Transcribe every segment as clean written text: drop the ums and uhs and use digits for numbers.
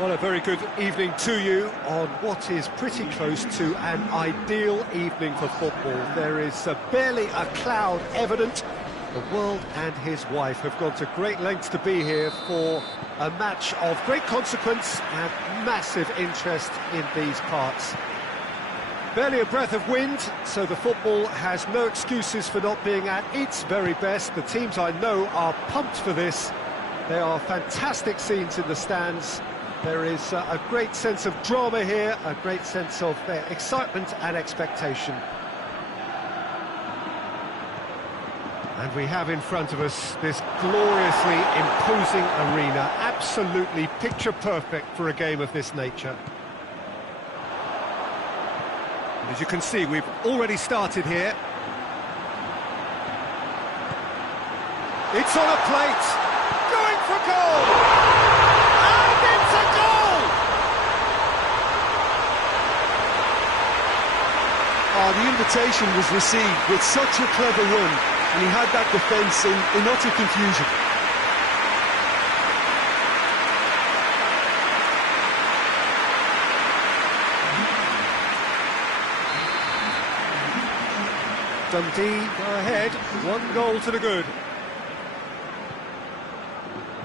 Well, a very good evening to you on what is pretty close to an ideal evening for football. There is barely a cloud evident. The world and his wife have gone to great lengths to be here for a match of great consequence and massive interest in these parts. Barely a breath of wind, so the football has no excuses for not being at its very best. The teams I know are pumped for this. There are fantastic scenes in the stands. There is a great sense of drama here, a great sense of excitement and expectation. And we have in front of us this gloriously imposing arena, absolutely picture-perfect for a game of this nature. And as you can see, we've already started here. It's on a plate, going for goal! Oh, the invitation was received with such a clever run, and he had that defence in utter confusion. Dundee go ahead, 1 goal to the good.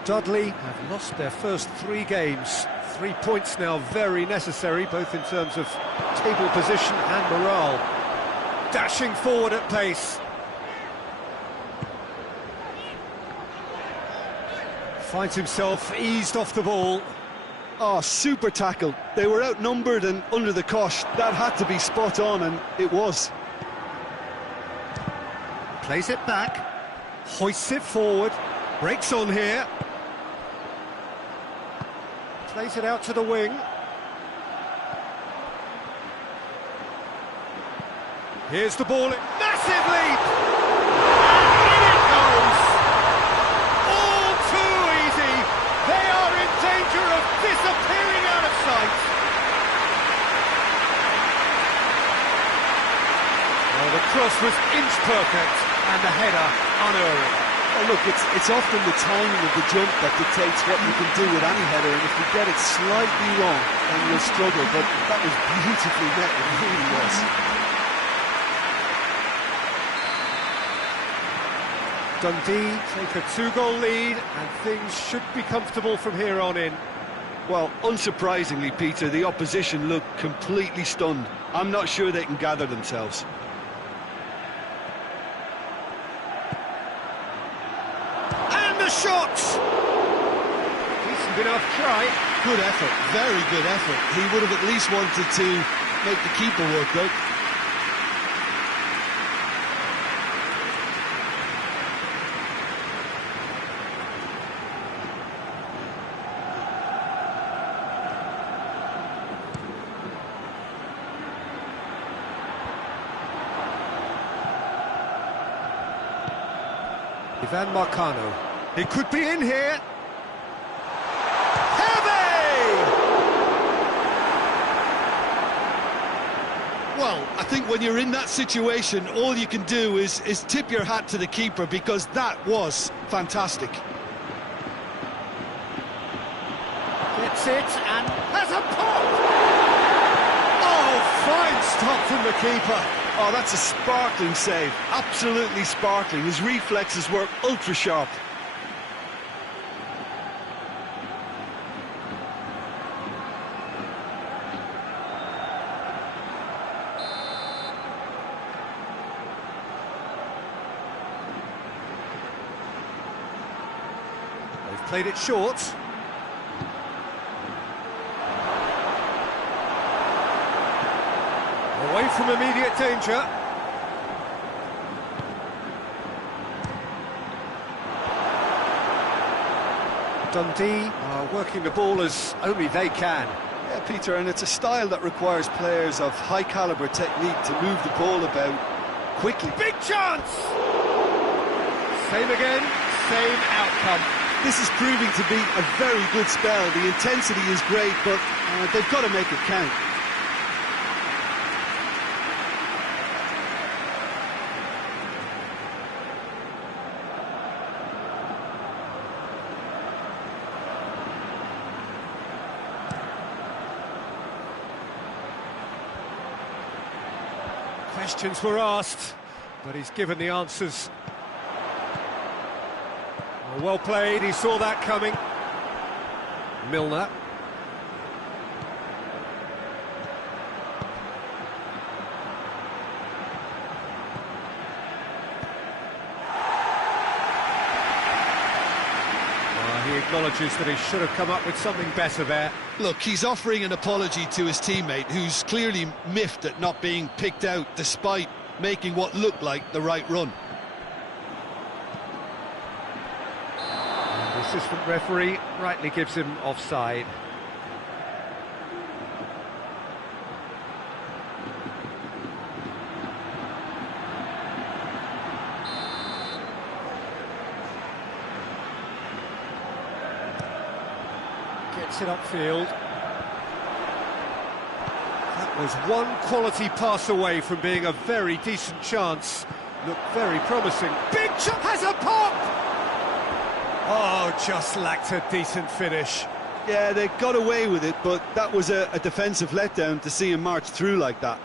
Dudley have lost their first 3 games. 3 points now very necessary, both in terms of table position and morale. Dashing forward at pace. Finds himself eased off the ball. Oh, super tackle. They were outnumbered and under the cosh. That had to be spot on, and it was. Plays it back, hoists it forward, breaks on here. Plays it out to the wing. Here's the ball, massive leap! And in it goes! All too easy! They are in danger of disappearing out of sight! Well, the cross was inch perfect, and the header unerring. Oh, look, it's often the timing of the jump that dictates what you can do with any header, and if you get it slightly wrong, then you'll struggle, but that was beautifully met, it really was. Dundee take a 2-goal lead, and things should be comfortable from here on in. Well, unsurprisingly, Peter, the opposition look completely stunned. I'm not sure they can gather themselves. Shot! Decent enough try. Good effort, very good effort. He would have at least wanted to make the keeper work, though. Ivan Marcano. He could be in here. Heavy! Well, I think when you're in that situation, all you can do is tip your hat to the keeper, because that was fantastic. Gets it and has a pop! Oh, fine stop from the keeper. Oh, that's a sparkling save. Absolutely sparkling. His reflexes were ultra sharp. They've played it short. Away from immediate danger. Dundee are working the ball as only they can. Yeah, Peter, and it's a style that requires players of high-caliber technique to move the ball about quickly. Big chance! Same again, same outcome. This is proving to be a very good spell. The intensity is great, but they've got to make it count. Questions were asked, but he's given the answers. Well played, he saw that coming. Milner. He acknowledges that he should have come up with something better there. Look, he's offering an apology to his teammate, who's clearly miffed at not being picked out despite making what looked like the right run. And the assistant referee rightly gives him offside. Gets it upfield. That was one quality pass away from being a very decent chance. Looked very promising. Big shot, has a pop! Oh, just lacked a decent finish. Yeah, they got away with it, but that was a defensive letdown to see him march through like that.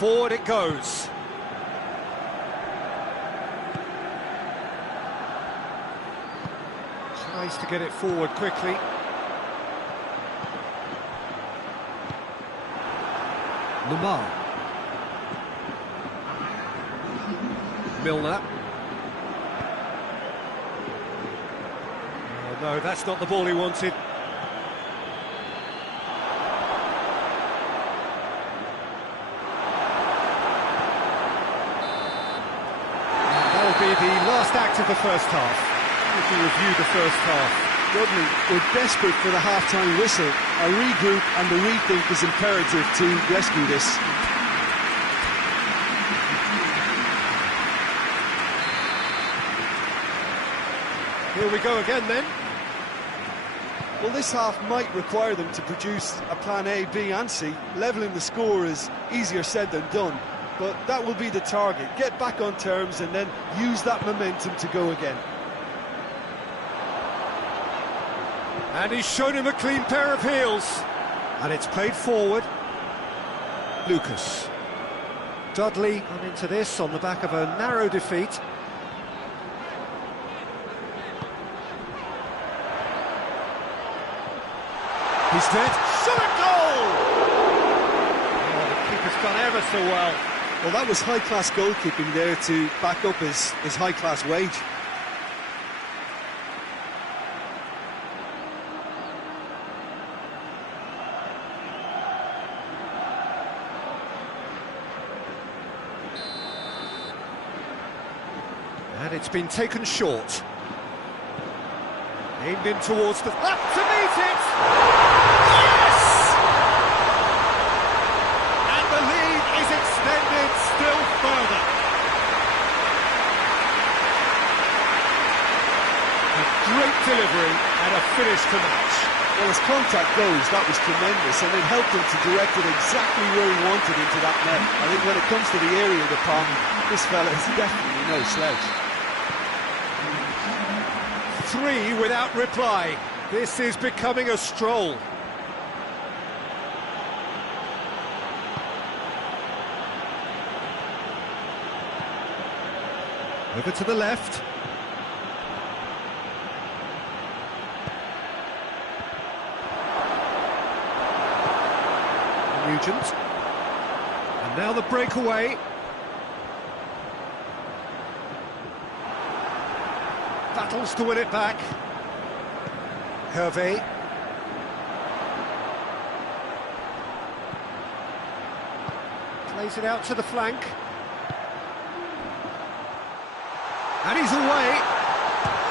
Forward it goes. Tries to get it forward quickly. Lamar. Milner. Oh, no, that's not the ball he wanted. Be the last act of the first half. If we review the first half, Dudley were desperate for the half-time whistle. A regroup and a rethink is imperative to rescue this. Here we go again then. Well, this half might require them to produce a plan A, B and C. Levelling the score is easier said than done, but that will be the target. Get back on terms and then use that momentum to go again. And he's shown him a clean pair of heels. And it's played forward. Lucas. Dudley on into this on the back of a narrow defeat. He's dead. Shot a goal! Oh, the keeper's done ever so well. Well, that was high-class goalkeeping there to back up his high-class wage. And it's been taken short. Aimed in towards the... Up to meet it! Yes! And the lead is extended still further. A great delivery and a finish to match. Well, as contact goes, that was tremendous, and it helped him to direct it exactly where he wanted into that net. I think when it comes to the aerial department, this fella is definitely no slouch. 3 without reply. This is becoming a stroll. Over to the left. Nugent. And now the breakaway. Battles to win it back. Hervé. Plays it out to the flank. And he's away.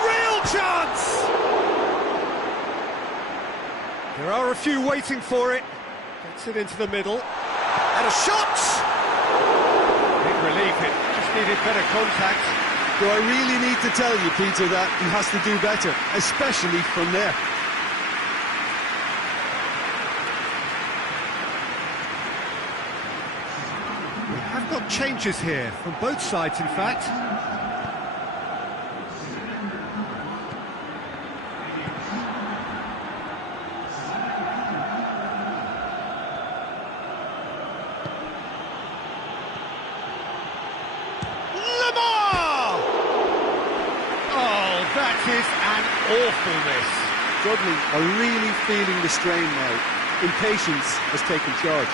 Real chance! There are a few waiting for it. Gets it into the middle. And a shot! Big relief, it just needed better contact. Do I really need to tell you, Peter, that he has to do better, especially from there? got changes here, from both sides in fact. That is an awful miss. Dudley are really feeling the strain now. Impatience has taken charge.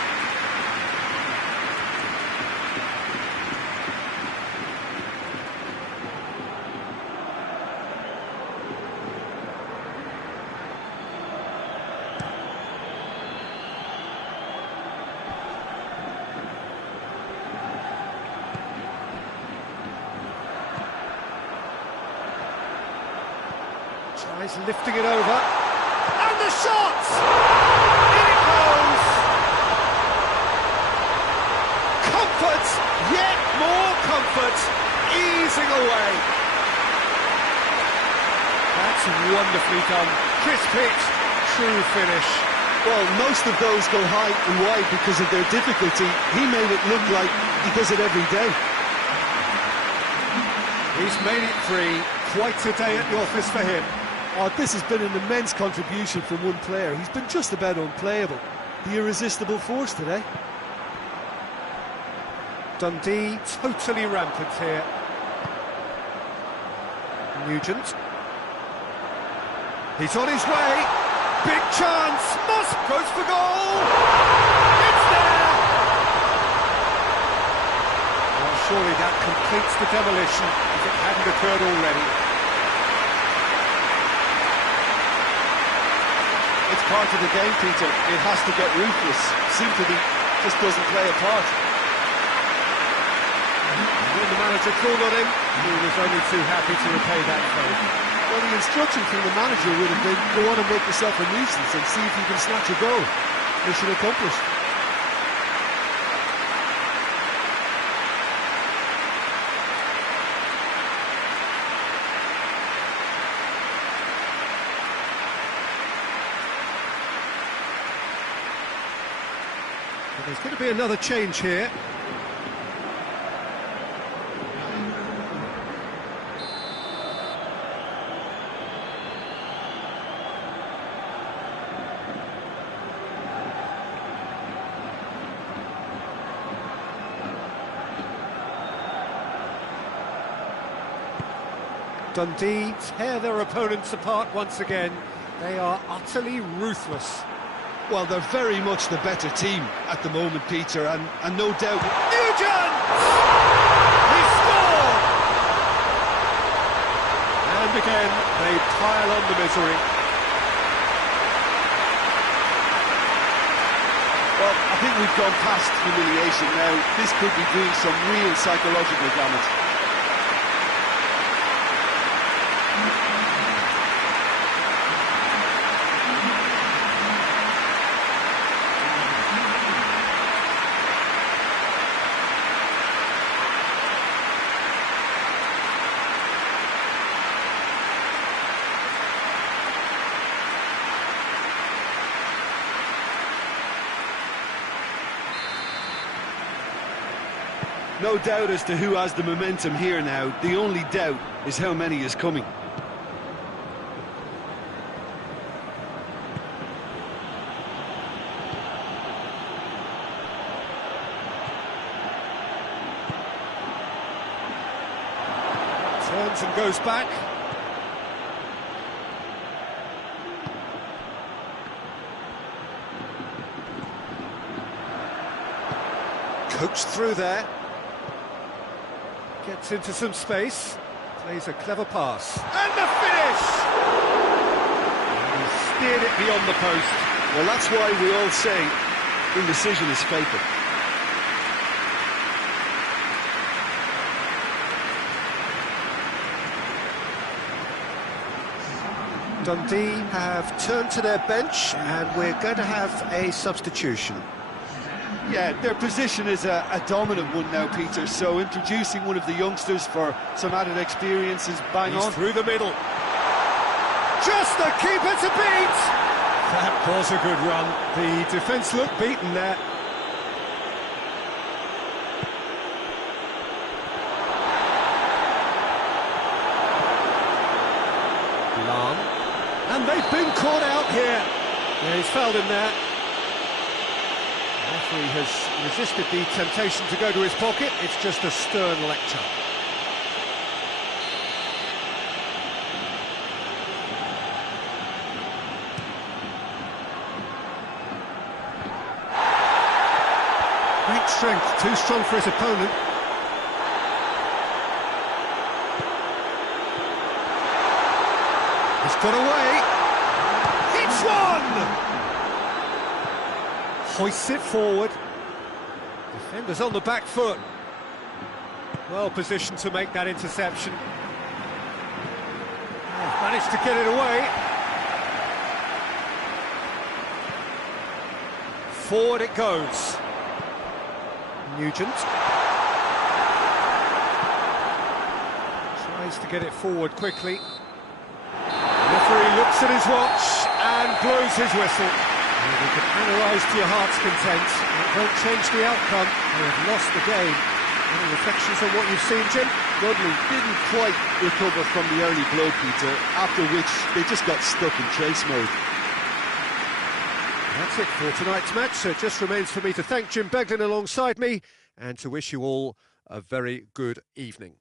Tries lifting it over. And the shot! In it goes! Comfort! Yet more comfort! Easing away. That's wonderfully done. Crisp hit, true finish. Well, most of those go high and wide because of their difficulty. He made it look like he does it every day. He's made it 3. Quite a day at the office for him. Oh, this has been an immense contribution from one player. He's been just about unplayable. The irresistible force today. Dundee totally rampant here. Nugent. He's on his way. Big chance. Moss goes for goal. It's there. Well, surely that completes the demolition if it hadn't occurred already. It's part of the game, Peter. It has to get ruthless. Sympathy just doesn't play a part. When the manager called on him, he was only too happy to repay that favour. Well, the instruction from the manager would have been, go on and make yourself a nuisance and see if you can snatch a goal. Mission accomplished. There's going to be another change here. Dundee tear their opponents apart once again. They are utterly ruthless. Well, they're very much the better team at the moment, Peter, and no doubt... Nugent! He scored! And again, they pile on the misery. Well, I think we've gone past humiliation now. This could be doing some real psychological damage. No doubt as to who has the momentum here now. The only doubt is how many is coming. Turns and goes back. Coached through there. Gets into some space, plays a clever pass. And the finish! And he steered it beyond the post. Well, that's why we all say indecision is fatal. Dundee have turned to their bench, and we're going to have a substitution. Yeah, their position is a dominant one now, Peter, so introducing one of the youngsters for some added experience is bang on. He's through the middle. Just the keeper to beat! That was a good run. The defence looked beaten there. Yeah, he's fouled him there. The referee has resisted the temptation to go to his pocket. It's just a stern lecture. Great strength, too strong for his opponent. He's got away. It's one! Hoists it forward. Defenders on the back foot. Well positioned to make that interception. Oh, managed to get it away. Forward it goes. Nugent. Tries to get it forward quickly. The referee looks at his watch and blows his whistle. You can analyse to your heart's content. It won't change the outcome. They have lost the game. Any reflections on what you've seen, Jim? Dudley didn't quite recover from the early blow, Peter, after which they just got stuck in chase mode. That's it for tonight's match, so it just remains for me to thank Jim Beglin alongside me and to wish you all a very good evening.